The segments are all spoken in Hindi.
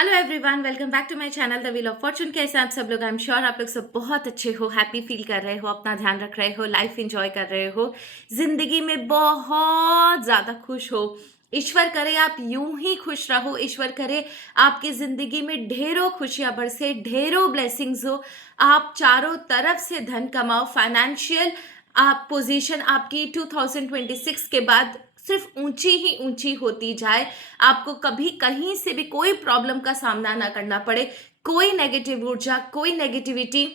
Hello everyone, welcome back to my channel the wheel of fortune. कैसे हैं आप सब लोग? आई एम श्योर आप लोग सब बहुत अच्छे हो, हैप्पी फील कर रहे हो, अपना ध्यान रख रहे हो, लाइफ एंजॉय कर रहे हो, जिंदगी में बहुत ज्यादा खुश हो। ईश्वर करे आप यूं ही खुश रहो। ईश्वर करे आपकी जिंदगी में ढेरों खुशियां बरसे, ढेरों ब्लेसिंग्स हो, आप चारों तरफ से धन कमाओ, फाइनेंशियल आप पोजीशन आपकी 2026 के बाद सिर्फ ऊंची ही ऊंची होती जाए। आपको कभी कहीं से भी कोई प्रॉब्लम का सामना ना करना पड़े, कोई नेगेटिव ऊर्जा, कोई नेगेटिविटी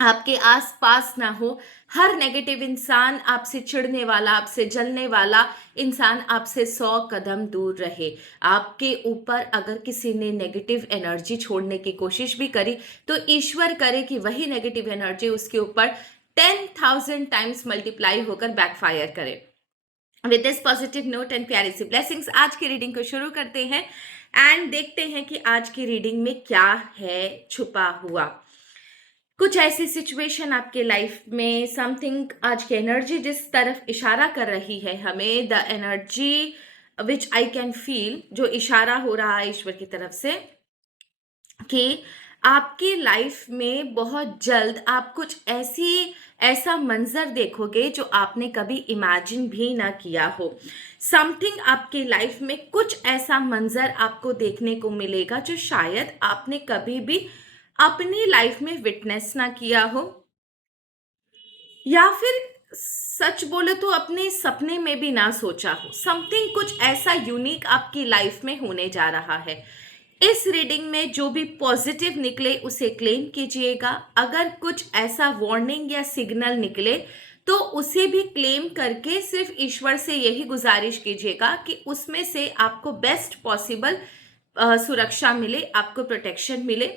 आपके आसपास ना हो। हर नेगेटिव इंसान, आपसे चिढ़ने वाला, आपसे जलने वाला इंसान आपसे 100 कदम दूर रहे। आपके ऊपर अगर किसी ने नेगेटिव एनर्जी छोड़ने की कोशिश भी करी तो ईश्वर करे कि वही नेगेटिव एनर्जी उसके ऊपर 10,000 टाइम्स मल्टीप्लाई होकर बैकफायर करे। With this positive note and प्यारी सी ब्लेसिंग्स आज की रीडिंग को शुरू करते हैं एंड देखते हैं कि आज की रीडिंग में क्या है छुपा हुआ। कुछ ऐसी सिचुएशन आपके लाइफ में, समथिंग आज की एनर्जी जिस तरफ इशारा कर रही है हमें, the energy which I can feel, जो इशारा हो रहा है ईश्वर की तरफ से कि आपकी लाइफ में बहुत जल्द आप कुछ ऐसा मंजर देखोगे जो आपने कभी इमेजिन भी ना किया हो। समथिंग आपकी लाइफ में कुछ ऐसा मंजर आपको देखने को मिलेगा जो शायद आपने कभी भी अपनी लाइफ में विटनेस ना किया हो, या फिर सच बोले तो अपने सपने में भी ना सोचा हो। समथिंग कुछ ऐसा यूनिक आपकी लाइफ में होने जा रहा है। इस रीडिंग में जो भी पॉजिटिव निकले उसे क्लेम कीजिएगा। अगर कुछ ऐसा वार्निंग या सिग्नल निकले तो उसे भी क्लेम करके सिर्फ ईश्वर से यही गुजारिश कीजिएगा कि उसमें से आपको बेस्ट पॉसिबल सुरक्षा मिले, आपको प्रोटेक्शन मिले,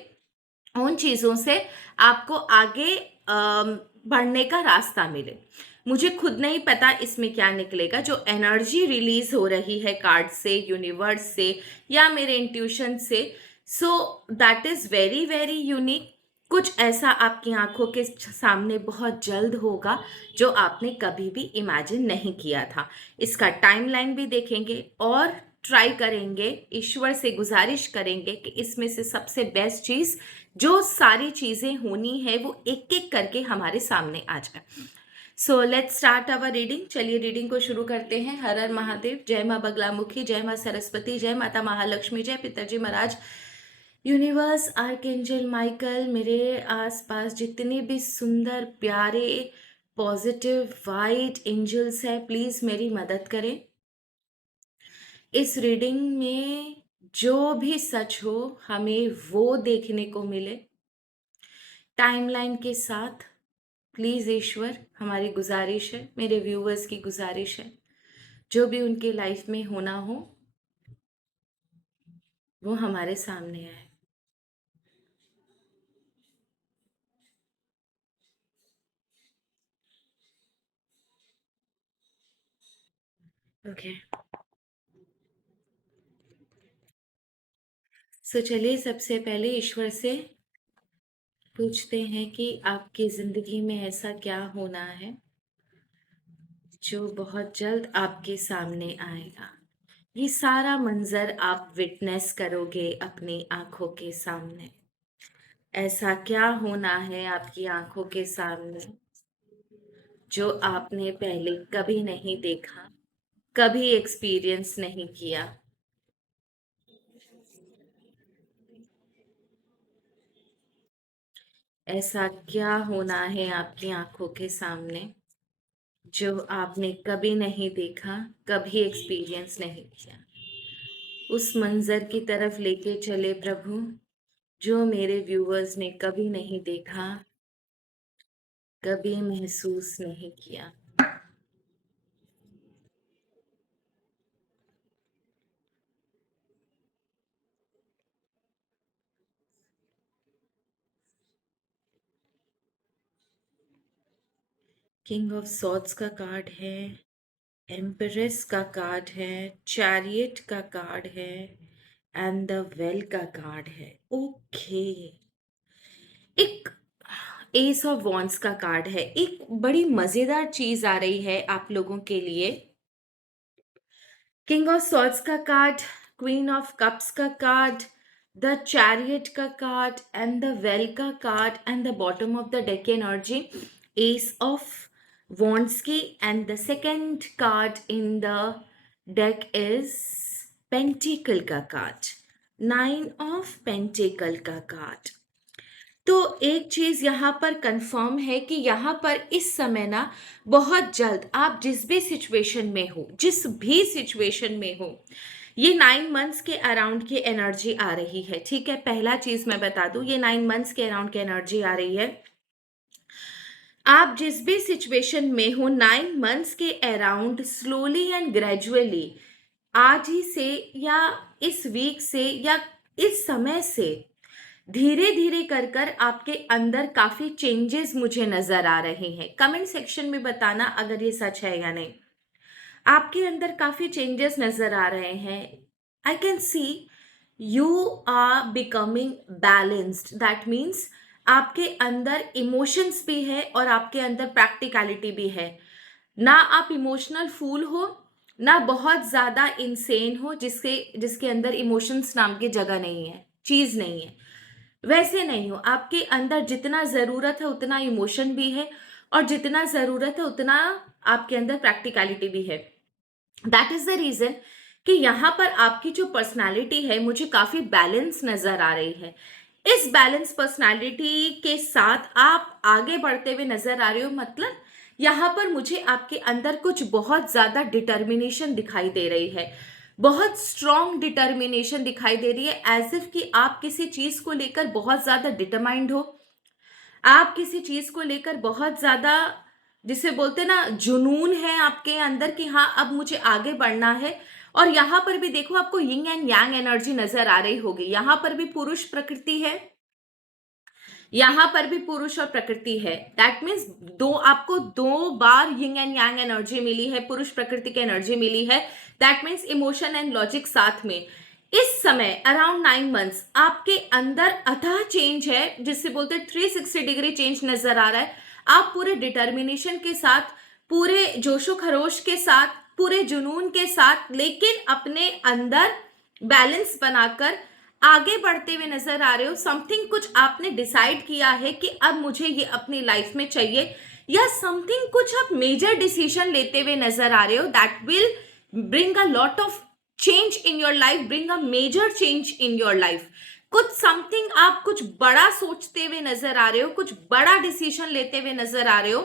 उन चीज़ों से आपको आगे बढ़ने का रास्ता मिले। मुझे खुद नहीं पता इसमें क्या निकलेगा। जो एनर्जी रिलीज हो रही है कार्ड से, यूनिवर्स से या मेरे इंट्यूशन से, so that is very very unique. कुछ ऐसा आपकी आंखों के सामने बहुत जल्द होगा जो आपने कभी भी इमेजिन नहीं किया था। इसका टाइमलाइन भी देखेंगे और ट्राई करेंगे, ईश्वर से गुजारिश करेंगे कि इसमें से सबसे बेस्ट चीज़, जो सारी चीज़ें होनी है, वो एक एक करके हमारे सामने आ जाए। So let's start our reading. चलिए रीडिंग को शुरू करते हैं। हर हर महादेव, जय माँ बगलामुखी, जय माँ सरस्वती, जय माता महालक्ष्मी, जय पिताजी महाराज, यूनिवर्स, आर्कएंजल माइकल, मेरे आसपास जितने भी सुंदर प्यारे पॉजिटिव वाइट एंजल्स हैं, प्लीज़ मेरी मदद करें। इस रीडिंग में जो भी सच हो हमें वो देखने को मिले टाइमलाइन के साथ। प्लीज़ ईश्वर, हमारी गुजारिश है, मेरे व्यूवर्स की गुजारिश है, जो भी उनके लाइफ में होना हो वो हमारे सामने आए। ओके, सो चलिए सबसे पहले ईश्वर से पूछते हैं कि आपकी ज़िंदगी में ऐसा क्या होना है जो बहुत जल्द आपके सामने आएगा। ये सारा मंजर आप विटनेस करोगे अपनी आंखों के सामने। ऐसा क्या होना है आपकी आंखों के सामने जो आपने पहले कभी नहीं देखा, कभी एक्सपीरियंस नहीं किया। ऐसा क्या होना है आपकी आंखों के सामने जो आपने कभी नहीं देखा, कभी एक्सपीरियंस नहीं किया। उस मंजर की तरफ लेके चले प्रभु जो मेरे व्यूअर्स ने कभी नहीं देखा, कभी महसूस नहीं किया। किंग ऑफ सॉर्ड्स का कार्ड है, एम्परेस का कार्ड है, चैरियट का कार्ड है एंड द वेल का कार्ड है। ओके, एक एस ऑफ वॉन्ड्स का कार्ड है। एक बड़ी मजेदार चीज आ रही है आप लोगों के लिए। किंग ऑफ सॉर्ड्स का कार्ड, क्वीन ऑफ कप्स का कार्ड, द चैरियट का कार्ड एंड द वेल का card and the bottom of the deck energy ace of wands की and the second card in the deck is pentacle का कार्ड, 9 ऑफ पेंटिकल का कार्ड। तो एक चीज यहाँ पर कंफर्म है कि यहाँ पर इस समय ना बहुत जल्द आप जिस भी सिचुएशन में हो ये 9 मंथ्स के अराउंड की एनर्जी आ रही है। ठीक है, पहला चीज मैं बता दूं, ये 9 मंथ्स के अराउंड की एनर्जी आ रही है। आप जिस भी सिचुएशन में हो 9 मंथ्स के अराउंड स्लोली एंड ग्रेजुअली आज ही से या इस वीक से या इस समय से धीरे धीरे कर कर आपके अंदर काफी चेंजेस मुझे नजर आ रहे हैं। कमेंट सेक्शन में बताना अगर ये सच है या नहीं। आपके अंदर काफी चेंजेस नजर आ रहे हैं। I can see you are becoming balanced. That means आपके अंदर इमोशंस भी है और आपके अंदर प्रैक्टिकलिटी भी है। ना आप इमोशनल फूल हो ना बहुत ज्यादा इंसेन हो जिसके अंदर इमोशंस नाम की जगह नहीं है, चीज नहीं है। वैसे नहीं हो, आपके अंदर जितना जरूरत है उतना इमोशन भी है और जितना जरूरत है उतना आपके अंदर प्रैक्टिकलिटी भी है। दैट इज द रीजन कि यहाँ पर आपकी जो पर्सनालिटी है मुझे काफी बैलेंस नजर आ रही है। इस बैलेंस पर्सनालिटी के साथ आप आगे बढ़ते हुए नजर आ रहे हो। मतलब यहाँ पर मुझे आपके अंदर कुछ बहुत ज्यादा डिटर्मिनेशन दिखाई दे रही है, बहुत स्ट्रॉन्ग डिटर्मिनेशन दिखाई दे रही है। एज इफ कि आप किसी चीज को लेकर बहुत ज्यादा डिटरमाइंड हो, आप किसी चीज को लेकर बहुत ज्यादा, जिसे बोलते ना, जुनून है आपके अंदर कि हाँ अब मुझे आगे बढ़ना है। और यहाँ पर भी देखो आपको यिंग एंड यांग एनर्जी नजर आ रही होगी। यहाँ पर भी पुरुष प्रकृति है, यहाँ पर भी पुरुष और प्रकृति है। दैट मीन्स आपको 2 बार यिंग एंड यांग एनर्जी मिली है, पुरुष प्रकृति की एनर्जी मिली है। That means emotion and logic साथ में। इस समय अराउंड 9 मंथ्स आपके अंदर अथाह चेंज है, जिससे बोलते हैं 360 डिग्री चेंज नजर आ रहा है। आप पूरे डिटर्मिनेशन के साथ, पूरे जोशो खरोश के साथ, पूरे जुनून के साथ, लेकिन अपने अंदर बैलेंस बनाकर आगे बढ़ते हुए नजर आ रहे हो। समथिंग कुछ आपने डिसाइड किया है कि अब मुझे ये अपनी लाइफ में चाहिए, या समथिंग कुछ आप मेजर डिसीजन लेते हुए नजर आ रहे हो। That will bring a lot of change in your life, bring a major change in your life. कुछ समथिंग आप कुछ बड़ा सोचते हुए नजर आ रहे हो, कुछ बड़ा डिसीजन लेते हुए नजर आ रहे हो।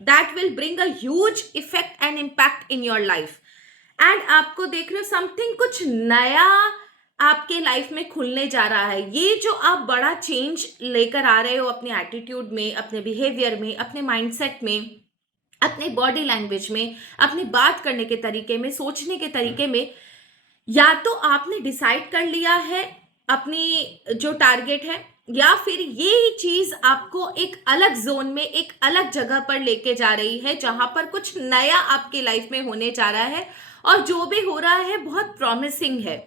That will bring a huge effect and impact in your life. And आपको देख रहे हो समथिंग कुछ नया आपके लाइफ में खुलने जा रहा है। ये जो आप बड़ा चेंज लेकर आ रहे हो अपने एटीट्यूड में, अपने बिहेवियर में, अपने माइंडसेट में, अपने बॉडी लैंग्वेज में, अपने बात करने के तरीके में, सोचने के तरीके में, या तो आपने डिसाइड कर लिया है अपनी जो टारगेट है, या फिर ये चीज आपको एक अलग जोन में, एक अलग जगह पर लेके जा रही है जहां पर कुछ नया आपके लाइफ में होने जा रहा है। और जो भी हो रहा है बहुत प्रॉमिसिंग है।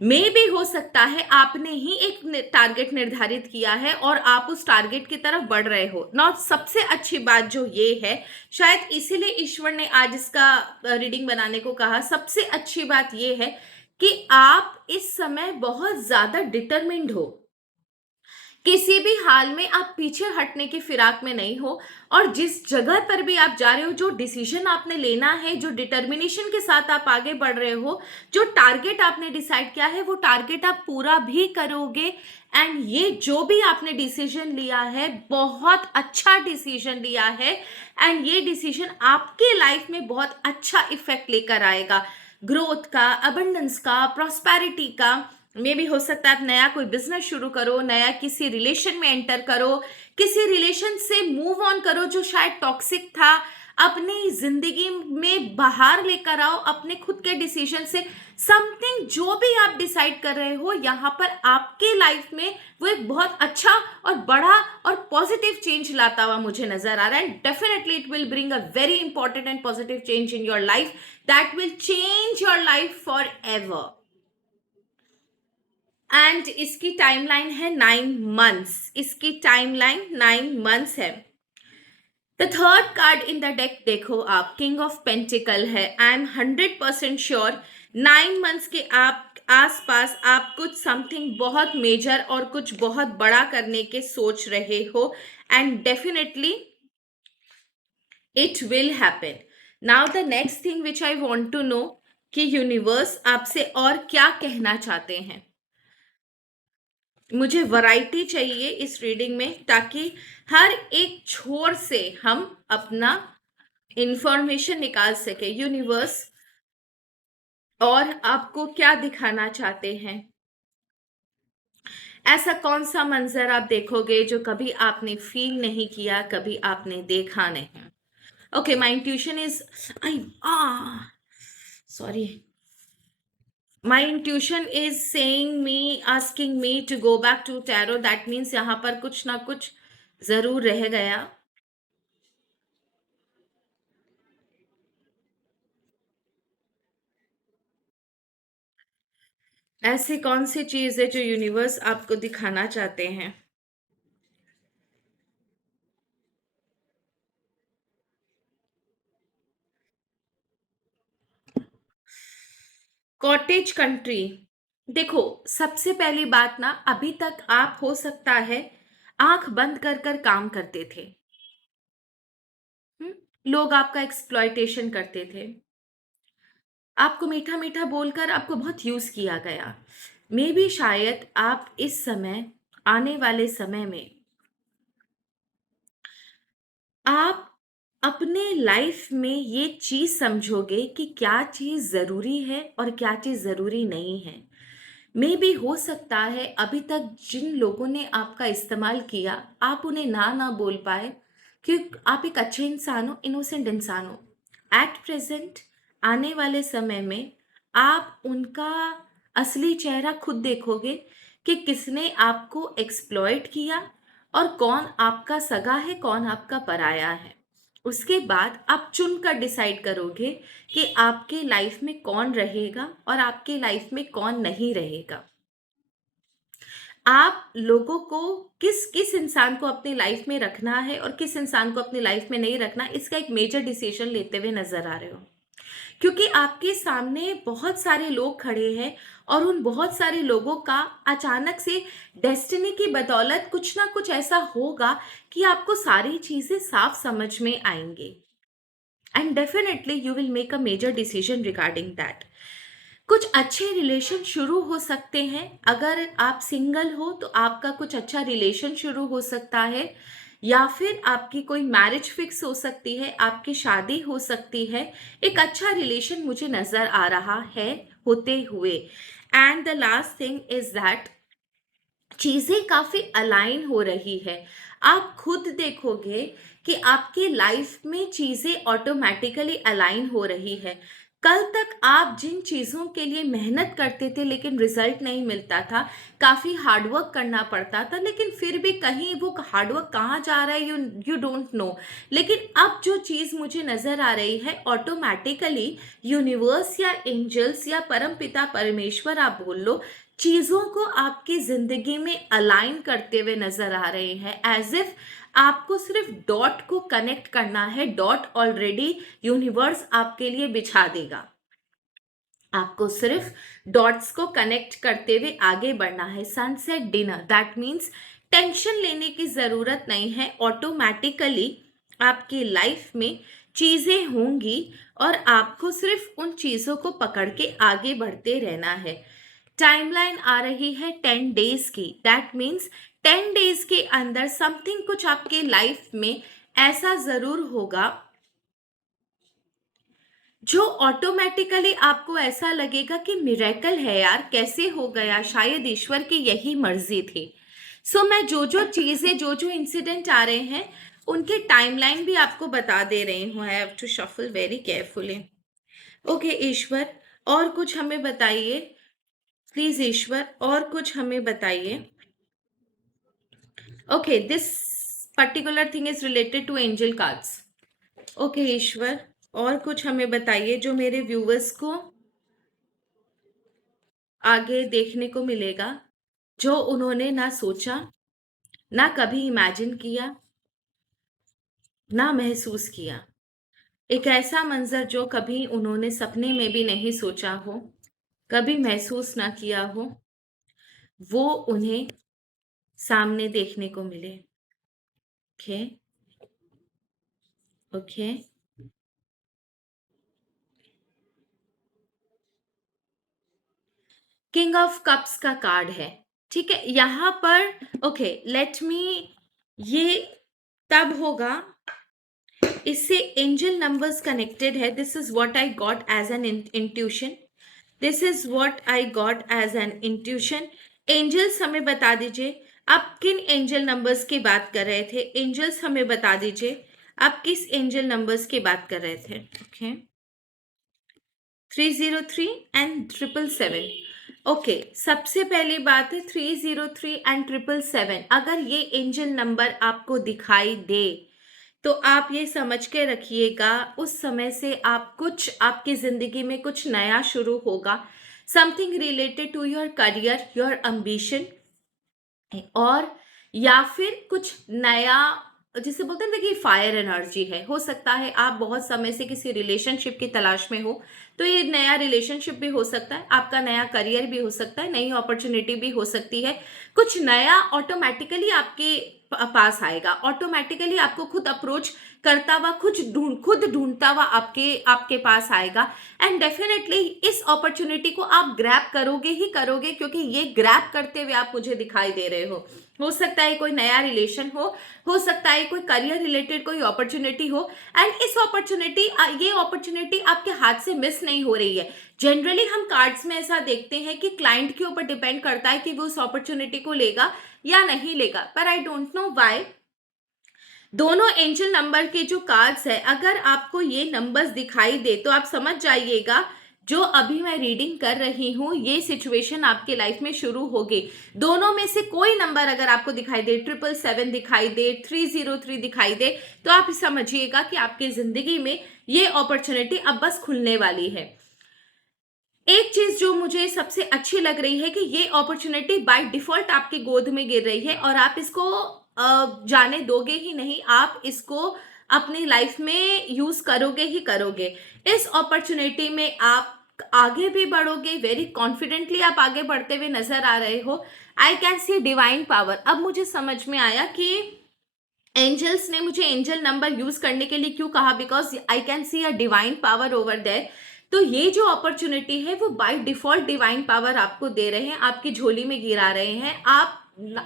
मे भी हो सकता है आपने ही एक टारगेट निर्धारित किया है और आप उस टारगेट की तरफ बढ़ रहे हो ना। सबसे अच्छी बात जो ये है, शायद इसीलिए ईश्वर ने आज इसका रीडिंग बनाने को कहा, सबसे अच्छी बात ये है कि आप इस समय बहुत ज्यादा डिटरमिन्ड हो। किसी भी हाल में आप पीछे हटने की फिराक में नहीं हो। और जिस जगह पर भी आप जा रहे हो, जो डिसीजन आपने लेना है, जो डिटर्मिनेशन के साथ आप आगे बढ़ रहे हो, जो टारगेट आपने डिसाइड किया है, वो टारगेट आप पूरा भी करोगे। एंड ये जो भी आपने डिसीजन लिया है बहुत अच्छा डिसीजन लिया है। एंड ये डिसीजन आपके लाइफ में बहुत अच्छा इफेक्ट लेकर आएगा, ग्रोथ का, अबंडेंस का, प्रॉस्पेरिटी का। मे भी हो सकता है आप नया कोई बिजनेस शुरू करो, नया किसी रिलेशन में एंटर करो, किसी रिलेशन से मूव ऑन करो जो शायद टॉक्सिक था, अपनी जिंदगी में बाहर लेकर आओ अपने खुद के डिसीजन से। समथिंग जो भी आप डिसाइड कर रहे हो यहाँ पर आपके लाइफ में वो एक बहुत अच्छा और बड़ा और पॉजिटिव चेंज लाता हुआ मुझे नजर आ रहा है। Definitely it will bring a very important and positive change in your life that will change your life for ever. And इसकी टाइमलाइन है 9 मंथ्स, इसकी टाइमलाइन 9 मंथ्स है। The third card in the deck देखो आप, किंग ऑफ पेंटिकल है। आई एम 100% श्योर 9 मंथ्स के आसपास आप कुछ समथिंग बहुत मेजर और कुछ बहुत बड़ा करने के सोच रहे हो, and definitely it will happen. Now the next thing which I want to know कि यूनिवर्स आपसे और क्या कहना चाहते हैं. मुझे वैरायटी चाहिए इस रीडिंग में, ताकि हर एक छोर से हम अपना इंफॉर्मेशन निकाल सके. यूनिवर्स और आपको क्या दिखाना चाहते हैं? ऐसा कौन सा मंजर आप देखोगे जो कभी आपने फील नहीं किया, कभी आपने देखा नहीं? Okay, my intuition is I sorry, my intuition is saying me, asking me to go back to tarot. That means यहाँ पर कुछ ना कुछ जरूर रह गया. ऐसी कौन सी चीज है जो यूनिवर्स आपको दिखाना चाहते हैं? Cottage country. देखो, सबसे पहली बात ना, अभी तक आप हो सकता है आंख बंद कर कर काम करते थे. हम्म? लोग आपका एक्सप्लॉयटेशन करते थे, आपको मीठा मीठा बोलकर आपको बहुत यूज किया गया. मे बी शायद आप इस समय, आने वाले समय में, आप अपने लाइफ में ये चीज समझोगे कि क्या चीज जरूरी है और क्या चीज जरूरी नहीं है. मे भी हो सकता है अभी तक जिन लोगों ने आपका इस्तेमाल किया, आप उन्हें ना ना बोल पाए, क्योंकि आप एक अच्छे इंसान हो, इनोसेंट इंसान हो. एट प्रेजेंट, आने वाले समय में आप उनका असली चेहरा खुद देखोगे कि किसने आपको एक्सप्लॉइट किया और कौन आपका सगा है, कौन आपका पराया है. उसके बाद आप चुनकर डिसाइड करोगे कि आपके लाइफ में कौन रहेगा और आपके लाइफ में कौन नहीं रहेगा. आप लोगों को किस किस इंसान को अपनी लाइफ में रखना है और किस इंसान को अपनी लाइफ में नहीं रखना, इसका एक मेजर डिसीजन लेते हुए नजर आ रहे हो. क्योंकि आपके सामने बहुत सारे लोग खड़े हैं और उन बहुत सारे लोगों का अचानक से डेस्टिनी की बदौलत कुछ ना कुछ ऐसा होगा कि आपको सारी चीजें साफ समझ में आएंगी, and definitely you will make a major decision regarding that. कुछ अच्छे रिलेशन शुरू हो सकते हैं. अगर आप सिंगल हो तो आपका कुछ अच्छा रिलेशन शुरू हो सकता है, या फिर आपकी कोई मैरिज फिक्स हो सकती है, आपकी शादी हो सकती है. एक अच्छा रिलेशन मुझे नजर आ रहा है होते हुए. And the last thing is that चीजें काफी अलाइन हो रही है. आप खुद देखोगे कि आपकी लाइफ में चीजें ऑटोमेटिकली अलाइन हो रही है. कल तक आप जिन चीजों के लिए मेहनत करते थे लेकिन रिजल्ट नहीं मिलता था, काफी हार्डवर्क करना पड़ता था, लेकिन फिर भी कहीं वो हार्डवर्क कहाँ जा रहा है, यू यू डोंट नो. लेकिन अब जो चीज मुझे नजर आ रही है, ऑटोमेटिकली यूनिवर्स या एंजल्स या परम पिता परमेश्वर आप बोल लो, चीजों को आपकी जिंदगी में अलाइन करते हुए नजर आ रहे हैं. एज इफ आपको सिर्फ डॉट को कनेक्ट करना है, डॉट ऑलरेडी यूनिवर्स आपके लिए बिछा देगा. आपको सिर्फ डॉट्स को कनेक्ट करते हुए आगे बढ़ना है. Sunset dinner, that means tension लेने की जरूरत नहीं है. ऑटोमेटिकली आपकी लाइफ में चीजें होंगी और आपको सिर्फ उन चीजों को पकड़ के आगे बढ़ते रहना है. टाइमलाइन आ रही है 10 डेज की. दैट मीन्स 10 डेज के अंदर समथिंग कुछ आपके लाइफ में ऐसा जरूर होगा जो ऑटोमेटिकली आपको ऐसा लगेगा कि मिरेकल है यार, कैसे हो गया, शायद ईश्वर की यही मर्जी थी. सो मैं जो जो चीजें, जो जो इंसिडेंट आ रहे हैं, उनके टाइमलाइन भी आपको बता दे रही हूँ. I have to shuffle very carefully. Okay Ishwar, और कुछ हमें बताइए प्लीज. ईश्वर, और कुछ हमें बताइए. Okay, this particular thing is related to angel cards. Okay Ishwar, और कुछ हमें बताइए जो मेरे व्यूवर्स को आगे देखने को मिलेगा, जो उन्होंने ना सोचा, ना कभी इमेजिन किया, ना महसूस किया. एक ऐसा मंजर जो कभी उन्होंने सपने में भी नहीं सोचा हो. कभी महसूस ना किया हो, वो उन्हें सामने देखने को मिले। Okay, okay. King of cups का कार्ड है, ठीक है, यहाँ पर। ओके, लेट मी, ये तब होगा, इससे एंजल नंबर्स कनेक्टेड है। This is what I got as an intuition, this is what I got as an intuition. Angels हमें बता दीजिए आप किन एंजल नंबर्स की बात कर रहे थे। एंजल्स हमें बता दीजिए आप किस एंजल नंबर्स की बात कर रहे थे। Okay, 303 and 777। ओके, सबसे पहली बात है 303 एंड 777, अगर ये एंजल नंबर आपको दिखाई दे तो आप ये समझ के रखिएगा उस समय से आप कुछ, आपकी जिंदगी में कुछ नया शुरू होगा। Something related to your career, your ambition, और या फिर कुछ नया, जिसे बोलते हैं देखिए फायर एनर्जी है। हो सकता है आप बहुत समय से किसी रिलेशनशिप की तलाश में हो, तो ये नया रिलेशनशिप भी हो सकता है, आपका नया करियर भी हो सकता है, नई अपॉर्चुनिटी भी हो सकती है। कुछ नया ऑटोमेटिकली आपके पास आएगा, ऑटोमेटिकली आपको खुद अप्रोच करता हुआ, खुद ढूंढता हुआ आपके आपके पास आएगा। एंड डेफिनेटली इस अपॉर्चुनिटी को आप ग्रैब करोगे ही करोगे, क्योंकि ये ग्रैब करते हुए आप मुझे दिखाई दे रहे हो सकता है कोई नया रिलेशन हो सकता है कोई करियर रिलेटेड कोई अपॉर्चुनिटी हो। एंड इस अपॉर्चुनिटी, ये अपॉर्चुनिटी आपके हाथ से मिस नहीं हो रही है। जनरली हम कार्ड्स में ऐसा देखते हैं कि क्लाइंट के ऊपर डिपेंड करता है कि वो उस अपॉर्चुनिटी को लेगा या नहीं लेगा, पर आई डोंट नो व्हाई दोनों एंजल नंबर के जो कार्ड्स है, अगर आपको ये नंबर्स दिखाई दे तो आप समझ जाइएगा जो अभी मैं रीडिंग कर रही हूँ ये सिचुएशन आपके लाइफ में शुरू होगी। दोनों में से कोई नंबर अगर आपको दिखाई दे, 777 दिखाई दे, 303 दिखाई दे, तो आप समझिएगा कि आपकी जिंदगी में ये अपॉर्चुनिटी अब बस खुलने वाली है। एक चीज जो मुझे सबसे अच्छी लग रही है कि ये अपॉर्चुनिटी बाय डिफॉल्ट आपकी गोद में गिर रही है और आप इसको जाने दोगे ही नहीं, आप इसको अपनी लाइफ में यूज करोगे ही करोगे। इस अपॉर्चुनिटी में आप आगे भी बढ़ोगे, वेरी कॉन्फिडेंटली आप आगे बढ़ते हुए नजर आ रहे हो। आई कैन सी डिवाइन पावर। अब मुझे समझ में आया कि एंजल्स ने मुझे एंजल नंबर यूज करने के लिए क्यों कहा, because I can see a divine power over there. तो ये जो अपॉर्चुनिटी है वो बाय डिफॉल्ट डिवाइन पावर आपको दे रहे हैं, आपकी झोली में गिरा रहे हैं। आप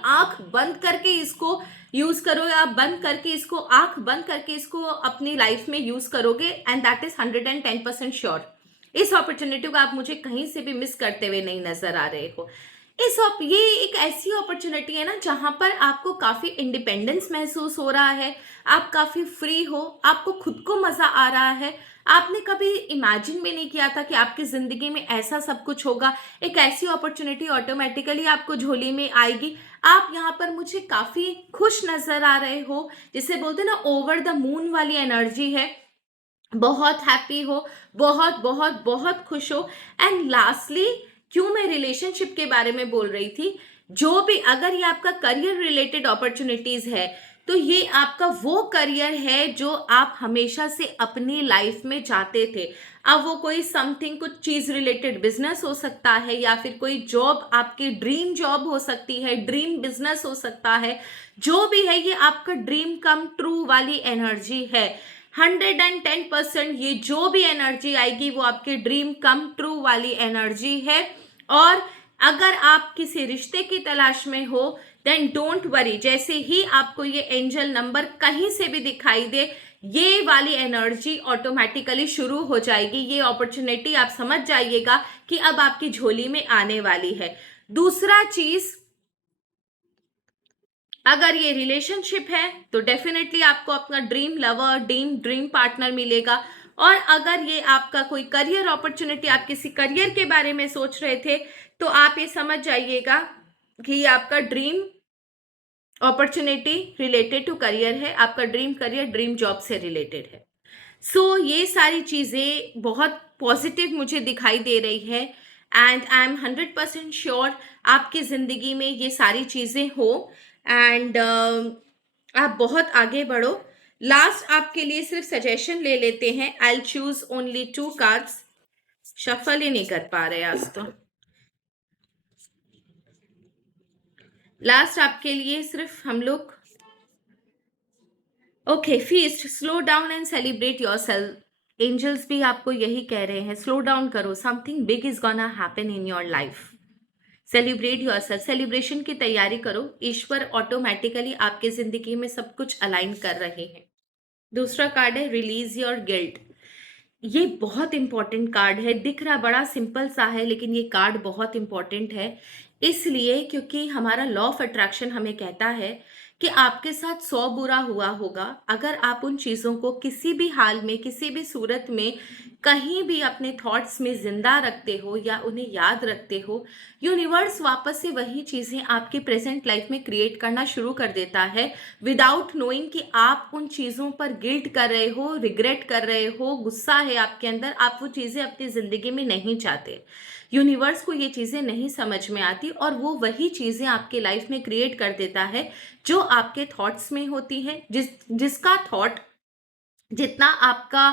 आंख बंद करके इसको यूज करोगे, आप बंद करके इसको, आंख बंद करके इसको अपनी लाइफ में यूज करोगे, एंड दैट इज 110% श्योर। इस अपॉर्चुनिटी को आप मुझे कहीं से भी मिस करते हुए नहीं नजर आ रहे हो। ये एक ऐसी अपॉर्चुनिटी है ना जहां पर आपको काफी इंडिपेंडेंस महसूस हो रहा है, आप काफी फ्री हो, आपको खुद को मजा आ रहा है। आपने कभी इमेजिन भी नहीं किया था कि आपकी जिंदगी में ऐसा सब कुछ होगा, एक ऐसी अपॉर्चुनिटी ऑटोमेटिकली आपको झोली में आएगी। आप यहाँ पर मुझे काफी खुश नजर आ रहे हो, जिसे बोलते हैं ना ओवर द मून वाली एनर्जी है, बहुत हैप्पी हो, बहुत बहुत बहुत खुश हो। एंड लास्टली, क्यों मैं रिलेशनशिप के बारे में बोल रही थी, जो भी अगर ये आपका करियर रिलेटेड अपॉर्चुनिटीज है तो ये आपका वो करियर है जो आप हमेशा से अपनी लाइफ में चाहते थे। अब वो कोई समथिंग, कुछ चीज रिलेटेड बिजनेस हो सकता है, या फिर कोई जॉब आपकी ड्रीम जॉब हो सकती है, ड्रीम बिजनेस हो सकता है। जो भी है ये आपका ड्रीम कम ट्रू वाली एनर्जी है। 110% ये जो भी एनर्जी आएगी वो आपके ड्रीम कम ट्रू वाली एनर्जी है। और अगर आप किसी रिश्ते की तलाश में हो देन डोंट वरी, जैसे ही आपको ये एंजल नंबर कहीं से भी दिखाई दे ये वाली एनर्जी ऑटोमेटिकली शुरू हो जाएगी। ये अपॉर्चुनिटी आप समझ जाइएगा कि अब आपकी झोली में आने वाली है। दूसरा चीज, अगर ये रिलेशनशिप है तो डेफिनेटली आपको अपना ड्रीम लवर, ड्रीम पार्टनर मिलेगा। और अगर ये आपका कोई करियर अपॉर्चुनिटी, आप किसी करियर के बारे में सोच रहे थे, तो आप ये समझ जाइएगा कि ये आपका dream opportunity related to career है, आपका ड्रीम करियर, ड्रीम जॉब से रिलेटेड है। सो ये सारी चीज़ें बहुत पॉजिटिव मुझे दिखाई दे रही है, एंड आई एम 100% श्योर आपकी ज़िंदगी में ये सारी चीज़ें हो, एंड आप बहुत आगे बढ़ो। लास्ट आपके लिए सिर्फ सजेशन ले लेते हैं। I choose only 2 cards. Shuffle ही नहीं कर पा रहे आज तो। लास्ट आपके लिए सिर्फ हम लोग, okay, feast, slow down and celebrate yourself. Angels भी आपको यही कह रहे हैं, स्लो डाउन करो, something big is gonna happen in your life. Celebrate yourself, celebration की तैयारी करो, ईश्वर ऑटोमेटिकली आपके जिंदगी में सब कुछ अलाइन कर रहे हैं। दूसरा कार्ड है रिलीज योर गिल्ट। ये बहुत इंपॉर्टेंट कार्ड है, दिख रहा बड़ा सिंपल सा है लेकिन ये कार्ड बहुत इंपॉर्टेंट है, इसलिए क्योंकि हमारा लॉ ऑफ अट्रैक्शन हमें कहता है कि आपके साथ 100 बुरा हुआ होगा, अगर आप उन चीज़ों को किसी भी हाल में, किसी भी सूरत में, कहीं भी अपने थॉट्स में जिंदा रखते हो या उन्हें याद रखते हो, यूनिवर्स वापस से वही चीज़ें आपकी प्रेजेंट लाइफ में क्रिएट करना शुरू कर देता है, विदाउट नोइंग कि आप उन चीज़ों पर गिल्ट कर रहे हो, रिग्रेट कर रहे हो, गुस्सा है आपके अंदर, आप वो चीज़ें अपनी ज़िंदगी में नहीं चाहते। यूनिवर्स को ये चीज़ें नहीं समझ में आती और वो वही चीज़ें आपके लाइफ में क्रिएट कर देता है जो आपके थॉट्स में होती है। जिसका थॉट, जितना आपका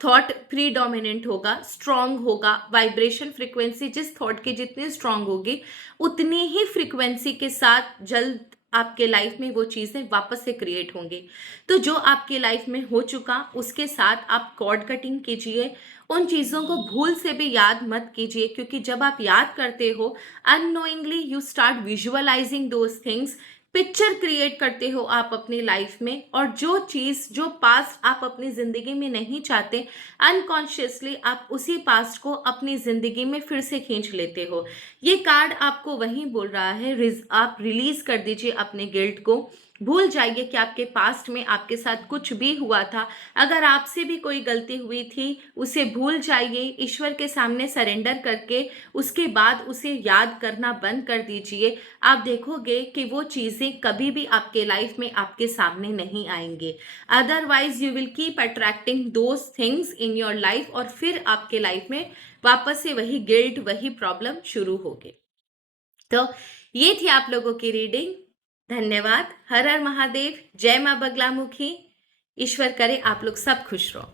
थॉट प्रीडोमिनेंट होगा, स्ट्रांग होगा, वाइब्रेशन फ्रीक्वेंसी जिस थॉट की जितनी स्ट्रांग होगी, उतनी ही फ्रीक्वेंसी के साथ जल्द आपके लाइफ में वो चीज़ें वापस से क्रिएट होंगी। तो जो आपके लाइफ में हो चुका उसके साथ आप कॉर्ड कटिंग कीजिए, उन चीज़ों को भूल से भी याद मत कीजिए, क्योंकि जब आप याद करते हो, unknowingly you start visualising those things, picture create करते हो आप अपनी लाइफ में, और जो चीज़, जो पास्ट आप अपनी ज़िंदगी में नहीं चाहते, अनकॉन्शियसली आप उसी पास्ट को अपनी ज़िंदगी में फिर से खींच लेते हो। ये कार्ड आपको वही बोल रहा है, आप रिलीज कर दीजिए अपने गिल्ट को, भूल जाइए कि आपके पास्ट में आपके साथ कुछ भी हुआ था, अगर आपसे भी कोई गलती हुई थी उसे भूल जाइए, ईश्वर के सामने सरेंडर करके उसके बाद उसे याद करना बंद कर दीजिए। आप देखोगे कि वो चीज़ें कभी भी आपके लाइफ में आपके सामने नहीं आएंगे, otherwise you will keep attracting those things in your life, और फिर आपके लाइफ में वापस से वही गिल्ट, वही प्रॉब्लम शुरू होगी। तो ये थी आप लोगों की रीडिंग। धन्यवाद। हर हर महादेव। जय मां बगलामुखी। ईश्वर करे आप लोग सब खुश रहो।